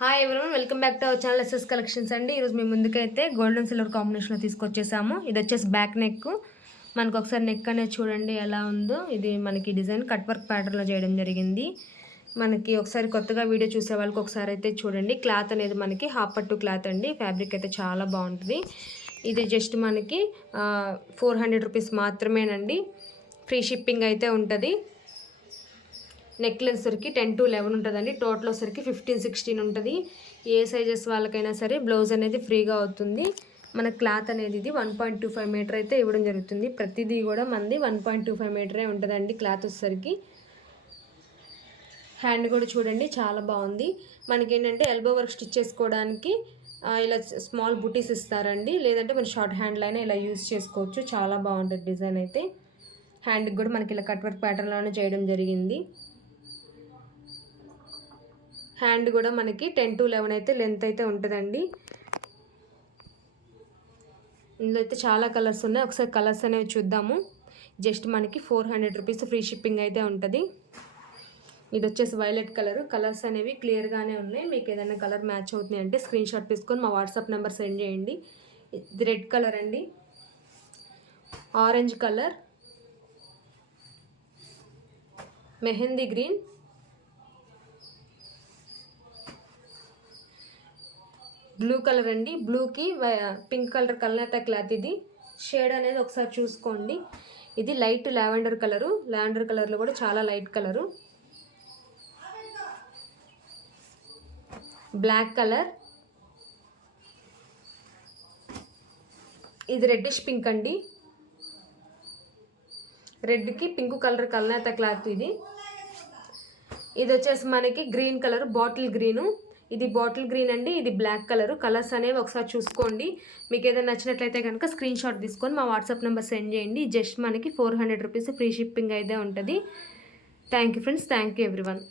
Hi everyone, welcome back to our channel SS collections అండి. ఈరోజు మేము ముందుకైతే గోల్డ్ అండ్ సిల్వర్ కాంబినేషన్లో తీసుకొచ్చేసాము. ఇది వచ్చేసి బ్యాక్ నెక్. మనకు ఒకసారి నెక్ అనేది చూడండి ఎలా ఉందో. ఇది మనకి డిజైన్ కట్ వర్క్ ప్యాటర్న్లో చేయడం జరిగింది. మనకి ఒకసారి కొత్తగా వీడియో చూసే వాళ్ళకి ఒకసారి అయితే చూడండి. క్లాత్ అనేది మనకి హాఫ్ పట్టు క్లాత్ అండి. ఫ్యాబ్రిక్ అయితే చాలా బాగుంటుంది. ఇది జస్ట్ మనకి 400 రూపీస్ మాత్రమేనండి. ఫ్రీ షిప్పింగ్ అయితే ఉంటుంది. నెక్లెస్ వచ్చరికి 10 to 11 ఉంటుందండి. టోటల్ వచ్చరికి 15-16 ఉంటుంది. ఏ సైజెస్ వాళ్ళకైనా సరే బ్లౌజ్ అనేది ఫ్రీగా అవుతుంది. మన క్లాత్ అనేది ఇది 1.25 మీటర్ అయితే ఇవ్వడం జరుగుతుంది. ప్రతిదీ కూడా మనది 1.25 మీటరే ఉంటుందండి క్లాత్ వచ్చరికి. హ్యాండ్ కూడా చూడండి చాలా బాగుంది. మనకి ఏంటంటే ఎల్బో వర్క్ స్టిచ్ చేసుకోవడానికి ఇలా స్మాల్ బుటీస్ ఇస్తారండి. లేదంటే మన షార్ట్ హ్యాండ్లో అయినా ఇలా యూజ్ చేసుకోవచ్చు. చాలా బాగుంటుంది డిజైన్ అయితే. హ్యాండ్కి కూడా మనకి ఇలా కట్ వర్క్ ప్యాటర్న్లోనే చేయడం జరిగింది. హ్యాండ్ కూడా మనకి 10 to 11 అయితే లెంత్ అయితే ఉంటుందండి. ఇందులో అయితే చాలా కలర్స్ ఉన్నాయి. ఒకసారి కలర్స్ అనేవి చూద్దాము. జస్ట్ మనకి 400 రూపీస్ ఫ్రీ షిప్పింగ్ అయితే ఉంటుంది. ఇది వచ్చేసి వైలెట్ కలర్. కలర్స్ అనేవి క్లియర్గానే ఉన్నాయి. మీకు ఏదైనా కలర్ మ్యాచ్ అవుతుంది అంటే స్క్రీన్ షాట్ తీసుకొని మా వాట్సాప్ నెంబర్ సెండ్ చేయండి. ఇది రెడ్ కలర్ అండి, orange colour, mehndi green, blue colour అండి. బ్లూకి పింక్ కలర్ కల్నేత క్లాత్. ఇది షేడ్ అనేది ఒకసారి చూసుకోండి. ఇది లైట్ లావెండర్ కలరు. లావెండర్ కలర్లో కూడా చాలా లైట్ కలరు. బ్లాక్ కలర్, ఇది రెడ్డిష్ పింక్ అండి. రెడ్కి పింక్ కలర్ కల్నేత క్లాత్. ఇది వచ్చేసి మనకి గ్రీన్ కలర్, బాటిల్ గ్రీను. ఇది బాటిల్ గ్రీన్ అండి. ఇది బ్లాక్ కలర్. కలర్స్ అనేవి ఒకసారి చూసుకోండి. మీకు ఏదైనా నచ్చినట్లయితే కనుక స్క్రీన్ షాట్ తీసుకొని మా వాట్సాప్ నెంబర్ సెండ్ చేయండి. జస్ట్ మనకి 400 రూపీస్ ఫ్రీ షిప్పింగ్ అయితే ఉంటుంది. Thank you friends. Thank you everyone.